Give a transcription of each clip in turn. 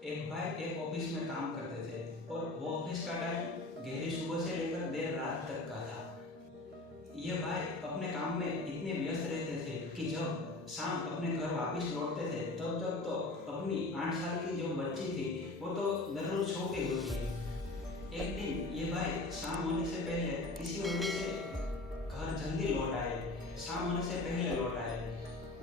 एक भाई एक ऑफिस में काम करते थे और वो ऑफिस का टाइम गहरी सुबह से लेकर देर रात तक का था। ये भाई अपने काम में इतने व्यस्त रहते थे कि जब शाम अपने घर वापस लौटते थे तब तक तो अपनी 8 साल की जो बच्ची थी वो तो दररोज सो गई होती है। एक दिन ये भाई शाम होने से पहले किसी वजह से घर जल्दी लौट आए, शाम होने से पहले लौट आए।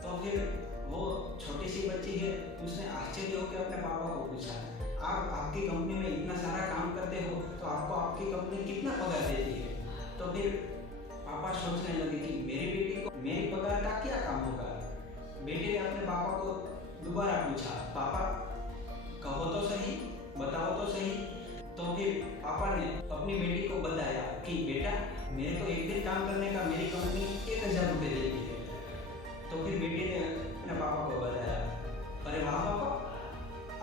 तो फिर वो छोटी सी बच्ची है, उसने आश्चर्य होकर अपने पापा को पूछा, आप आपकी कंपनी में इतना सारा काम करते हो तो आपको आपकी कंपनी कितना पगार देती है? तो फिर पापा सोचने लगे कि मेरी बेटी को मेरी पगार का क्या काम होगा। बेटी ने अपने पापा को दोबारा पूछा, पापा कहो तो सही, बताओ तो सही। तो फिर पापा ने अपनी बेटी को बताया कि बेटा मेरे को एक दिन काम करने का मेरी कंपनी 1000 रुपये देती है। तो फिर बेटी ने अपने पापा को बताया, अरे वाह पापा,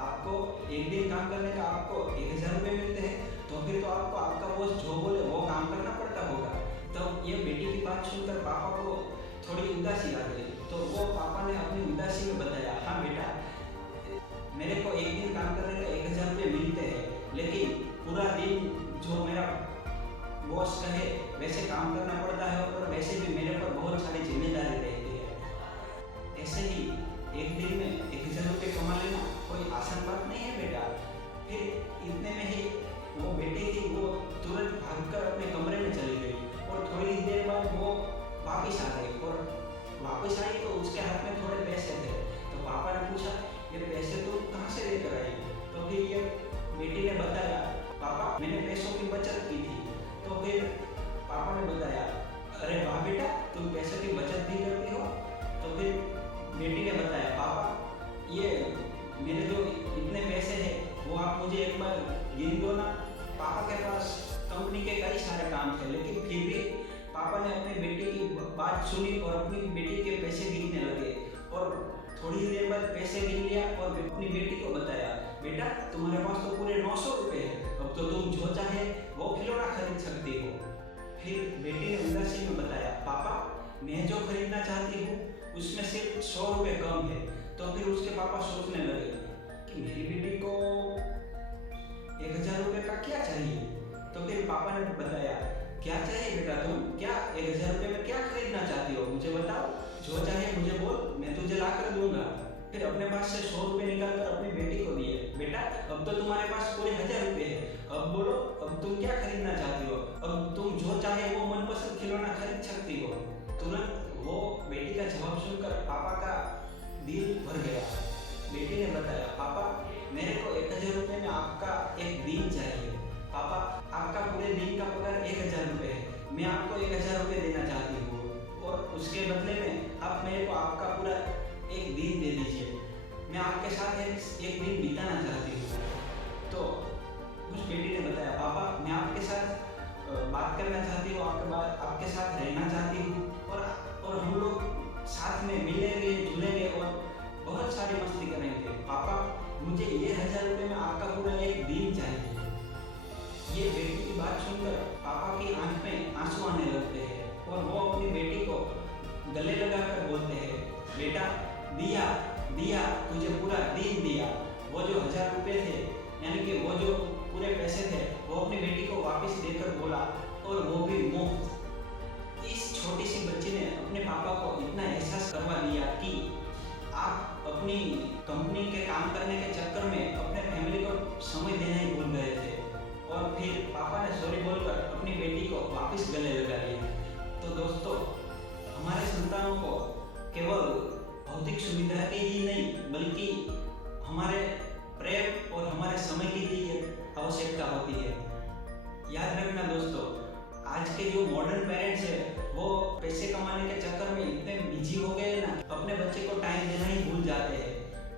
आपको एक दिन काम करने का आपको 1000 रुपये मिलते हैं, तो फिर तो आपको आपका बॉस जो बोले वो काम करना पड़ता होगा। तो ये बेटी की बात सुनकर पापा को थोड़ी उदासी आ गई। तो वो पापा ने अपनी उदासी में बताया, हाँ बेटा, मेरे को एक दिन काम करने का 1000 रुपये मिलते हैं, लेकिन पूरा दिन जो मेरा बॉस कहे वैसे काम करना पड़ता है और वैसे भी मेरे पर बहुत सारी जिम्मेदारी रहती है। ऐसे ही एक दिन में 1000 रुपये कमा लेना कोई आसान बात नहीं है बेटा। फिर इतने में ही वो बेटी थी, वो तुरंत भागकर अपने कमरे में चली गई और थोड़ी देर बाद वो वापस आ गई और वापस आई तो उसके हाथ में थोड़े पैसे थे। तो पापा ने पूछा, ये पैसे तो कहाँ से लेकर आई? तो फिर ये बेटी ने बताया, पापा मैंने पैसों की बचत की थी। तो फिर पापा ने बताया, अरे वाह बेटा, तुम पैसों की बचत भी करती हो? तो फिर बेटी ने बताया, पापा ये मेरे जो इतने पैसे हैं वो आप मुझे एक बार गिन दो ना। पापा के पास कंपनी के कई सारे काम थे, लेकिन फिर भी पापा ने अपनी बेटी की बात सुनी और अपनी बेटी के पैसे गिनने लगे और थोड़ी देर बाद पैसे गिन लिया और अपनी बेटी को बताया, बेटा तुम्हारे पास तो पूरे 900 रुपये हैं, अब तो तुम जो चाहे वो खिलौना खरीद सकती हो। फिर बेटी ने उदासी में बताया, पापा मैं जो खरीदना चाहती हूँ उसमें सिर्फ 100 रुपये कम है। तो फिर उसके पापा सोचने लगे कि मेरी बेटी को 1000 रुपये का क्या चाहिए। तो फिर पापा ने बताया, क्या चाहिए बेटा, तुम क्या 1000 रुपये में क्या खरीदना चाहती हो, मुझे बताओ, जो चाहे मुझे बोल, मैं तुझे ला कर दूंगा। फिर अपने पास से 100 रुपये निकाल कर अपनी बेटी को दिए, बेटा अब तो तुम्हारे पास पूरे 1000 रुपये है, अब बोलो अब तुम क्या खरीदना चाहती हो, अब तुम जो चाहे वो मनपसंद खिलौना खरीद सकती हो। तुरंत वो बेटी का जवाब सुनकर पापा का दिल भर गया। बेटी ने बताया, पापा मेरे को 1000 रुपये में आपका एक दिन चाहिए। पापा आपका पूरे दिन का पगार 1000 रुपये है, मैं आपको 1000 रुपये देना चाहती हूँ और उसके बदले में आप मेरे को आपका पूरा एक दिन दे दीजिए, मैं आपके साथ एक दिन बिताना चाहती हूँ। तो उस बेटी ने बताया, पापा मैं आपके साथ बात करना चाहती हूँ, आपके साथ रहना चाहती हूँ और हम लोग साथ में मिलेंगे जुलेंगे और बहुत सारी मस्ती करेंगे। पापा मुझे ये 1000 रुपये में आपका पूरा एक दिन चाहिए। ये बेटी की बात सुनकर पापा की आंख में आंसू आने लगते हैं और वो अपनी बेटी को गले लगाकर बोलते हैं, बेटा दिया दिया तुझे पूरा दिन दिया। वो जो 1000 रुपये थे, यानी कि वो जो पूरे पैसे थे, वो अपनी बेटी को वापस देकर बोला और वो भी मुफ्त। इस छोटी सी बच्ची ने अपने पापा को इतना एहसास करवा दिया कि आप अपनी कंपनी के काम करने के चक्कर में अपने फैमिली को समय देना ही भूल गए थे। और फिर पापा ने सॉरी बोलकर अपनी बेटी को वापस गले लगा लिया। तो दोस्तों, हमारे संतानों को केवल भौतिक सुविधा की ही नहीं बल्कि हमारे प्रेम और हमारे समय की भी आवश्यकता होती है। याद रखना दोस्तों, आज के जो मॉडर्न पेरेंट्स हैं वो पैसे कमाने के चक्कर में इतने बिजी हो गए ना, अपने बच्चे को टाइम देना ही भूल जाते हैं।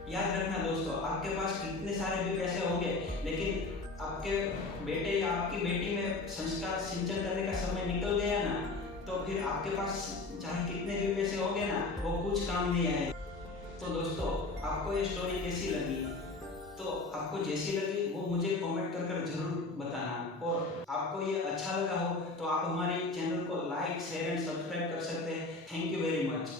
याद रखना दोस्तों, आपके पास कितने सारे भी पैसे होंगे, लेकिन आपके बेटे या आपकी बेटी में संस्कार सिंचन करने का समय निकल गया ना, तो फिर आपके पास चाहे कितने भी पैसे होंगे ना, वो कुछ काम नहीं आए। तो दोस्तों, आपको ये स्टोरी कैसी लगी? तो आपको जैसी लगी वो मुझे कमेंट कर जरूर बताना, और आपको ये अच्छा लगा हो तो आप हमारे चैनल को लाइक शेयर एंड सब्सक्राइब कर सकते हैं। Thank you very much.